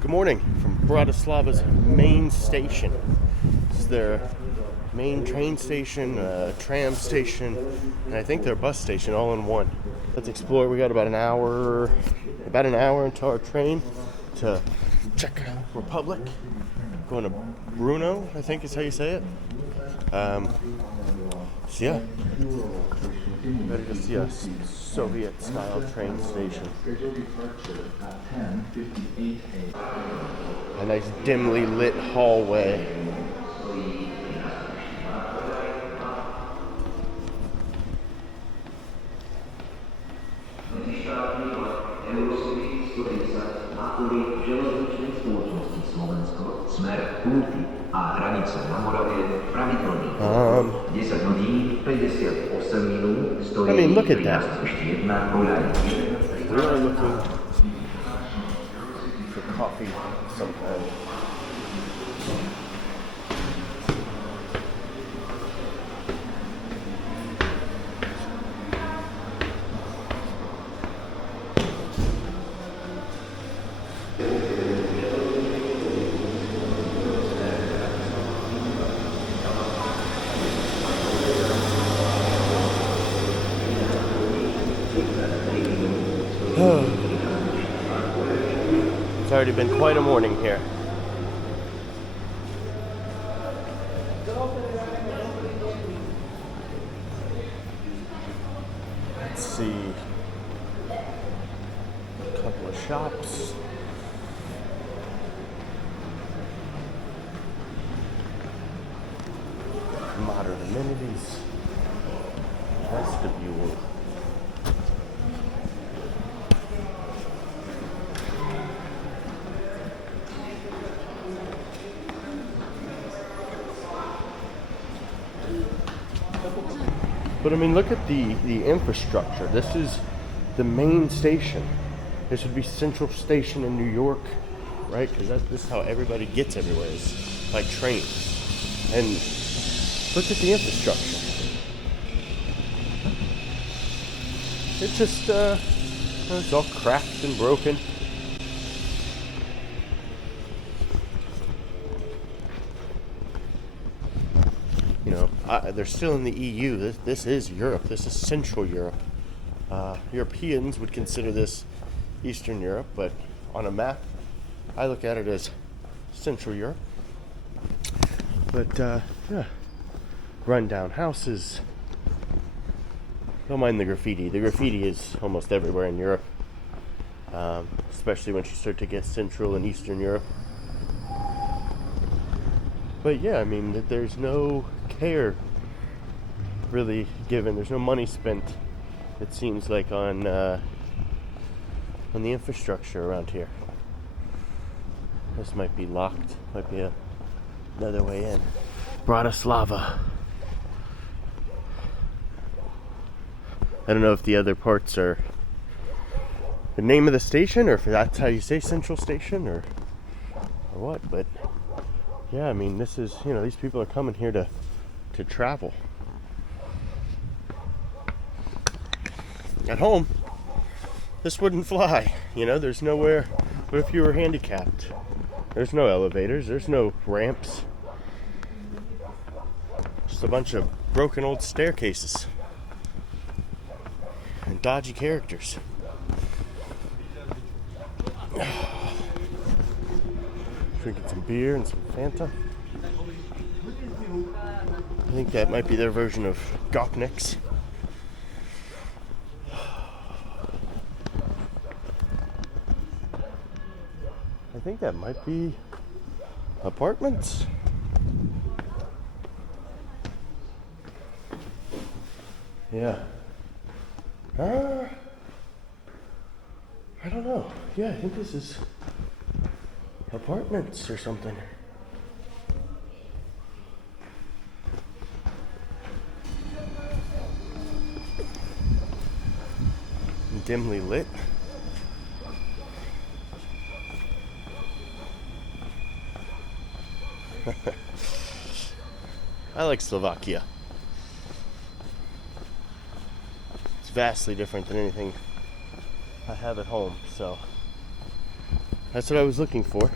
Good morning from Bratislava's main station. This is their main train station, tram station, and I think their bus station all in one. Let's explore. We got about an hour until our train to Czech Republic. Going to Brno, I think is how you say it. So yeah, ready to see a Soviet-style train station. A nice dimly lit hallway. A hranice na Moravě pravidelný. 10 hodín, 58 minut stojí. I mean, look at that. We're looking for coffee sometime. It's already been quite a morning here. Let's see. A couple of shops. Modern amenities. Vestibule. But I mean, look at the infrastructure. This is the main station. This would be Central Station in New York, right? Because this is how everybody gets everywhere, is by train. And look at the infrastructure. It's just, it's all cracked and broken. You know, they're still in the EU. This is Europe. This is Central Europe. Europeans would consider this Eastern Europe, but on a map, I look at it as Central Europe. But yeah, rundown houses. Don't mind the graffiti. The graffiti is almost everywhere in Europe, especially once you start to get Central and Eastern Europe. But yeah, I mean, there's no care really given. There's no money spent, it seems like, on the infrastructure around here. This might be locked. Might be another way in. Bratislava. I don't know if the other parts are the name of the station, or if that's how you say Central Station, or what. But yeah, I mean, this is, you know, these people are coming here to travel. At home, this wouldn't fly. You know, there's nowhere. What if you were handicapped? There's no elevators. There's no ramps. Just a bunch of broken old staircases and dodgy characters. Drinking some beer and some Fanta. I think that might be their version of Gopniks. I think that might be apartments. Yeah. I don't know. Yeah, I think this is apartments or something. Dimly lit. I like Slovakia. It's vastly different than anything I have at home, so That's what I was looking for.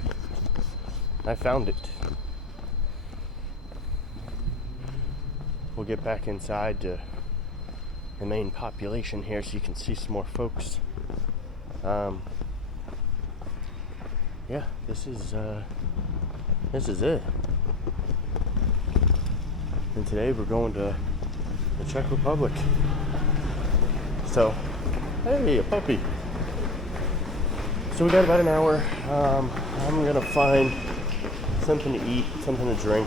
I found it. We'll get back inside to the main population here so you can see some more folks. Yeah, this is it. And today we're going to the Czech Republic. So, hey, a puppy. So we got about an hour. I'm gonna find something to eat, something to drink.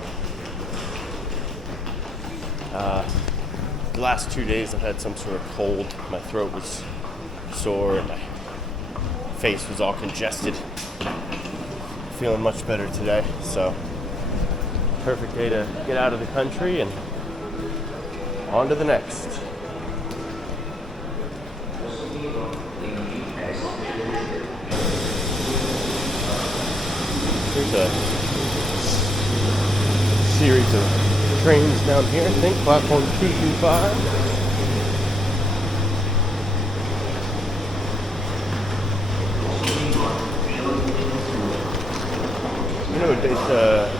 The last 2 days I've had some sort of cold. My throat was sore and my face was all congested. Feeling much better today, so perfect day to get out of the country and on to the next. There's a series of trains down here, I think, platform 2 through 5. You know, it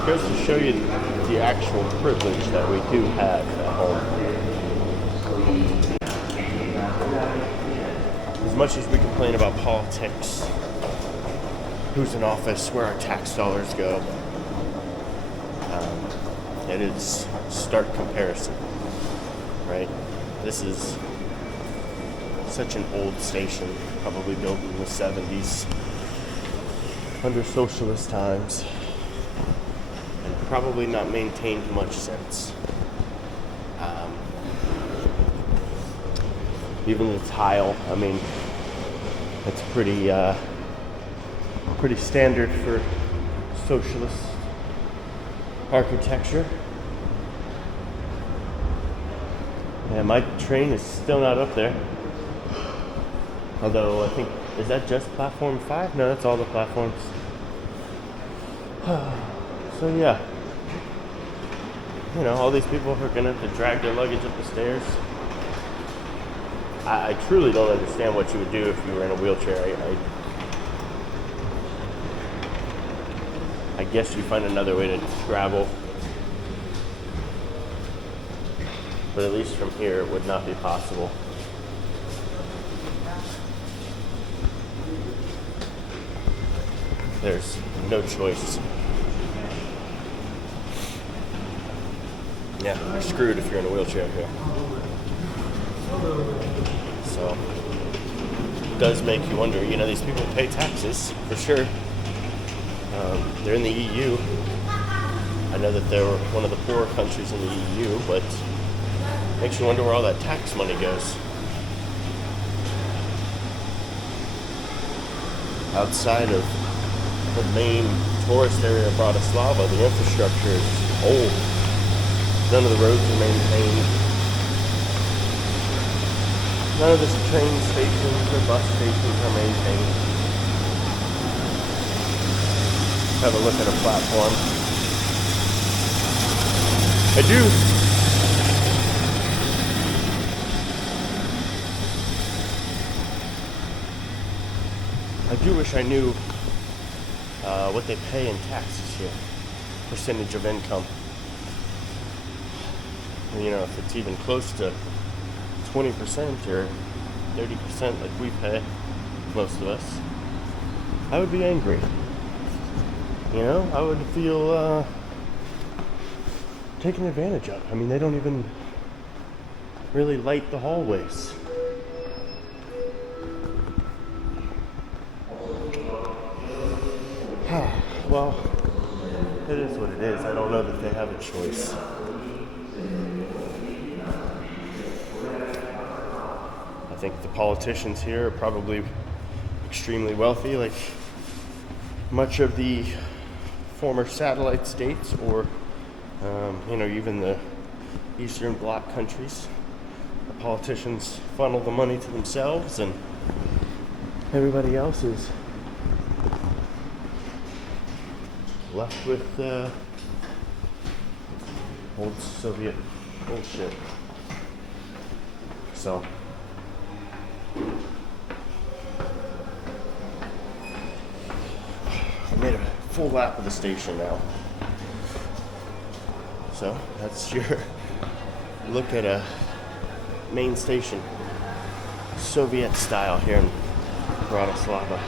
goes to show you the actual privilege that we do have at home. As much as we complain about politics, who's in office, where our tax dollars go, it is stark comparison, right? This is such an old station, probably built in the 70s, under socialist times, and probably not maintained much since. Even the tile, I mean, it's pretty standard for socialist architecture. Yeah, my train is still not up there. Although I think, is that just platform 5? No, that's all the platforms. So yeah, you know, all these people are gonna have to drag their luggage up the stairs. I truly don't understand what you would do if you were in a wheelchair. I guess you find another way to travel. But at least from here, it would not be possible. There's no choice. Yeah, you're screwed if you're in a wheelchair here. So, it does make you wonder, you know, these people pay taxes, for sure. They're in the EU. I know that they're one of the poorer countries in the EU, but it makes you wonder where all that tax money goes. Outside of the main tourist area of Bratislava, the infrastructure is old. None of the roads are maintained. None of the train stations or bus stations are maintained. Have a look at a platform. I do. I do wish I knew what they pay in taxes here. Percentage of income. You know, if it's even close to 20% or 30% like we pay, most of us, I would be angry. You know, I would feel taken advantage of. I mean, they don't even really light the hallways. Well, it is what it is. I don't know that they have a choice. I think the politicians here are probably extremely wealthy, like much of the former satellite states, or you know, even the Eastern Bloc countries. The politicians funnel the money to themselves, and everybody else is left with old Soviet bullshit. So made a full lap of the station now. So that's your look at a main station, Soviet style here in Bratislava.